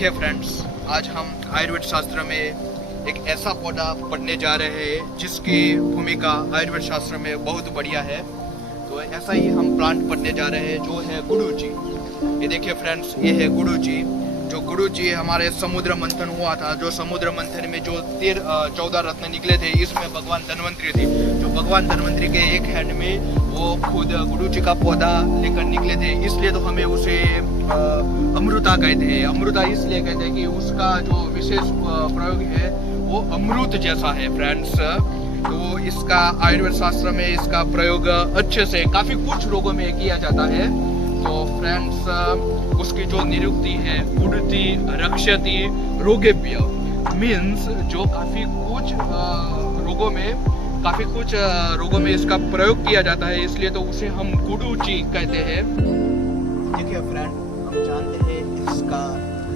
देखिए फ्रेंड्स, आज हम आयुर्वेद शास्त्र में एक ऐसा पौधा पढ़ने जा रहे हैं जिसकी भूमिका आयुर्वेद शास्त्र में बहुत बढ़िया है। तो ऐसा ही हम प्लांट पढ़ने जा रहे हैं जो है गुडुचि। ये देखिए फ्रेंड्स, ये है गुडुचि। जो गुडुचि हमारे समुद्र मंथन हुआ था, जो समुद्र मंथन में जो 14 रत्न निकले थे, इसमें भगवान धन्वंतरी थे। जो भगवान धन्वंतरी के एक हैंड में वो खुद गुडुचि का पौधा लेकर निकले थे, इसलिए तो हमें उसे अमृता कहते हैं। अमृता इसलिए कहते हैं कि उसका जो विशेष प्रयोग है वो अमृत जैसा है फ्रेंड्स। तो इसका आयुर्वेद शास्त्र में इसका प्रयोग अच्छे से काफी कुछ रोगों में किया जाता है। तो फ्रेंड्स, उसकी जो निरुक्ति है गुडति रक्षति रोगेभ्य, मीन्स जो काफी कुछ रोगों में इसका प्रयोग किया जाता है, इसलिए तो उसे हम गुडुचि कहते हैं। देखिए फ्रेंड, हम जानते हैं इसका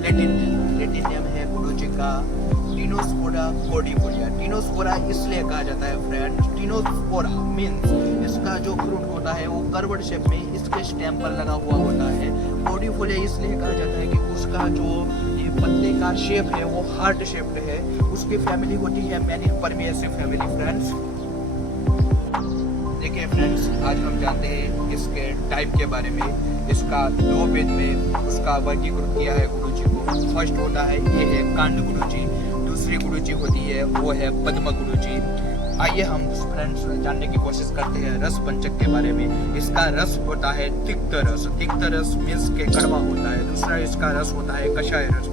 लैटिन नेम है गुडुचि का टिनोस्पोरा कोर्डिफोलिया। टिनोस्पोरा इसलिए कहा जाता है फ्रेंड, टिनोस्पोरा मीन्स इसका जो फ्रूट होता है वो कर्वड शेप में इसके स्टेम पर लगा हुआ होता है। कोर्डिफोलिया इसलिए कहा जाता है कि उसका जो ये पत्ते का शेप है वो हार्ट शेप्ड है। उसकी फैमिली होती है मैनिपर्मियेसी फैमिली फ्रेंड्स। देखिए फ्रेंड्स, आज हम जानते हैं इसके टाइप के बारे में। इसका दो वेद में उसका वर्गीकृत किया है गुडुचि को। फर्स्ट होता है ये है कांड गुडुचि, दूसरी गुडुचि होती है वो है पद्म गुडुचि। आइए हम फ्रेंड्स जानने की कोशिश करते हैं रस पंचक के बारे में। इसका रस होता है तिक्त रस। तिक्त रस मीन्स के कड़वा होता है। दूसरा इसका रस होता है कषाय रस।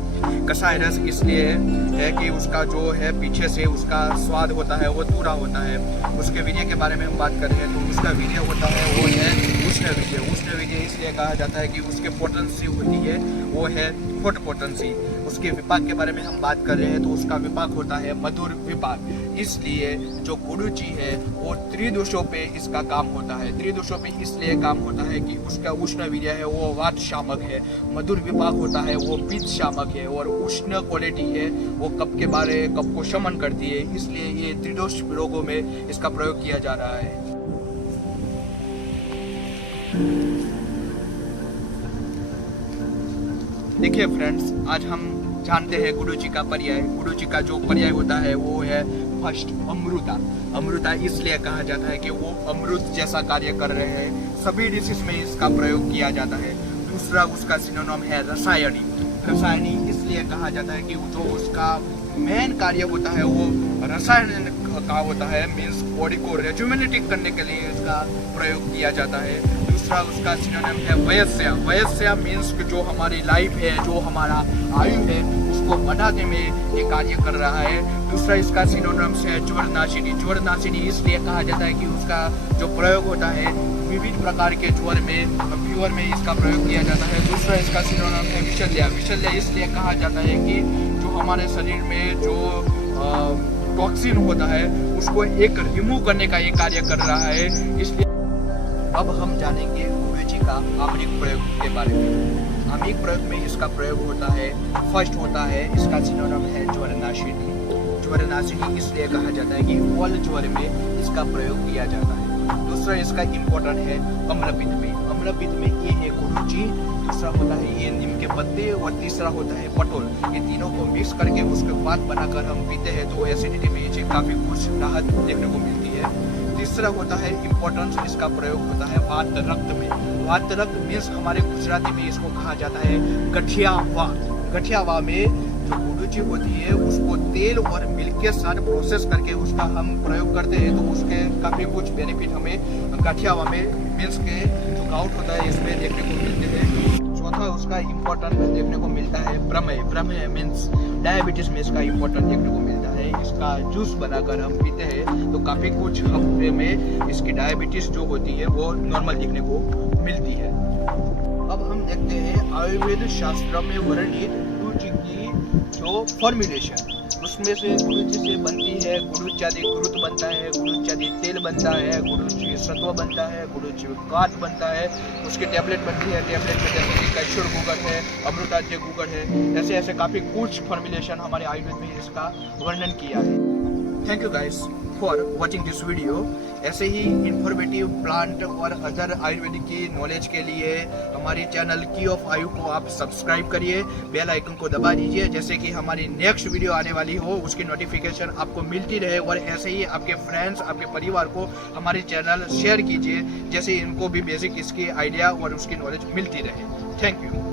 कषाय रस इसलिए है कि उसका जो है पीछे से उसका स्वाद होता है वो दूरा होता है। उसके वीर्य के बारे में हम बात कर रहे हैं तो उसका वीर्य होता है वो है उष्ण वीर्य। उष्ण वीर्य इसलिए कहा जाता है कि उसके पोटेंसी होती है वो है हॉट पोटेंसी। उसके विपाक के बारे में हम बात कर रहे हैं तो उसका विपाक होता है मधुर विपाक। इसलिए जो गुडुचि है वो त्रिदोषों पे इसका काम होता है। त्रिदोषों पे इसलिए काम होता है कि उसका उष्ण वीर्य है वो वात शामक है, मधुर विपाक होता है वो पित्त शामक है, और उष्ण क्वालिटी है वो कफ को शमन करती है। इसलिए ये त्रिदोष रोगों में इसका प्रयोग किया जा रहा है। देखिए फ्रेंड्स, आज हम जानते हैं गुडुचि का पर्याय। गुडुचि का जो पर्याय होता है वो है फर्स्ट अमृता। अमृता इसलिए कहा जाता है कि वो अमृत जैसा कार्य कर रहे हैं। सभी डिशेस में इसका प्रयोग किया जाता है। दूसरा उसका सिनोनिम है रसायनी। रसायनी इसलिए कहा जाता है कि जो उसका मेन कार्य होता है वो रसायन का होता है, मीन्स बॉडी को रेजुमिनेटिक करने के लिए इसका प्रयोग किया जाता है। दूसरा उसका सिनोनिम है वयस्या। वयस्या मीन्स जो हमारी लाइफ है, जो हमारा आयु है, उसको बढ़ाने में ये कार्य कर रहा है। दूसरा इसका सिनोनिम है ज्वरनाशिनी। ज्वरनाशिनी इसलिए कहा जाता है कि उसका जो प्रयोग होता है विभिन्न प्रकार के ज्वर में, फीवर में इसका प्रयोग किया जाता है। दूसरा इसका सिनोनिम है विशल्य। विशल्य इसलिए कहा जाता है कि जो हमारे शरीर में जो टॉक्सिन होता है उसको एक रिमूव करने का ये कार्य कर रहा है। इसलिए अब हम जानेंगे गुडुचि का आमरिक प्रयोग के बारे में। आमरिक प्रयोग में इसका प्रयोग होता है, फर्स्ट होता है इसका सिनोनिम है ज्वरनाशिनी। ज्वरनाशिनी इसलिए कहा जाता है कि ऑल ज्वर में इसका प्रयोग किया जाता है। दूसरा इसका इम्पोर्टेंट है अम्लपित्त में। अम्लपित्त में ये है गुडुचि, दूसरा होता है ये नीम के पत्ते, और तीसरा होता है पटोल। ये तीनों को मिक्स करके उसके बाद बनाकर हम पीते हैं तो एसिडिटी में ये काफी कुछ राहत देखने को मिलती है। तीसरा होता है इम्पोर्टेंस इसका प्रयोग होता है वात रक्त में। वात रक्त मीन्स हमारे गुजराती में इसको कहा जाता है गठियावा। गठियावा में जो गुडुचि होती है उसको तेल और मिल्क के साथ प्रोसेस करके उसका हम प्रयोग करते हैं तो उसके काफी कुछ बेनिफिट हमें गठियावा में मीन्स के जो गाउट होता है इसमें देखने को मिलते हैं। चौथा उसका इम्पोर्टेंट देखने को मिलता है प्रमेय। प्रमेय मीन्स डायबिटीज में इसका इम्पोर्टेंट देखने को मिलता है। इसका जूस बनाकर हम पीते हैं तो काफी कुछ हफ्ते में इसकी डायबिटीज जो होती है वो नॉर्मल देखने को मिलती है। अब हम देखते हैं आयुर्वेद शास्त्र में वर्णित गुडुचि की जो फॉर्मुलेशन, उसमें से गुडुचि से बनती है गुडुचादि घृत बनता है, गुडुचादि तेल बनता है, गुडुचि सत्व बनता है, गुडुचि काट बनता है, उसकी टैबलेट बनती है। टैबलेट में जैसे कि कैशोर गुगड़ है, अमृताद्य गुगड़ है, ऐसे ऐसे काफ़ी कुछ फॉर्मुलेशन हमारे आयुर्वेद में इसका वर्णन किया है। Thank you guys. For watching this video. ऐसे ही इंफॉर्मेटिव प्लांट और अदर आयुर्वेदिक की नॉलेज के लिए हमारी चैनल की ऑफ आयु को आप सब्सक्राइब करिए, बेल आइकन को दबा दीजिए, जैसे कि हमारी नेक्स्ट वीडियो आने वाली हो उसकी नोटिफिकेशन आपको मिलती रहे। और ऐसे ही आपके फ्रेंड्स, आपके परिवार को हमारी चैनल शेयर कीजिए, जैसे इनको भी बेसिक इसकी आइडिया और उसकी नॉलेज मिलती रहे। Thank you.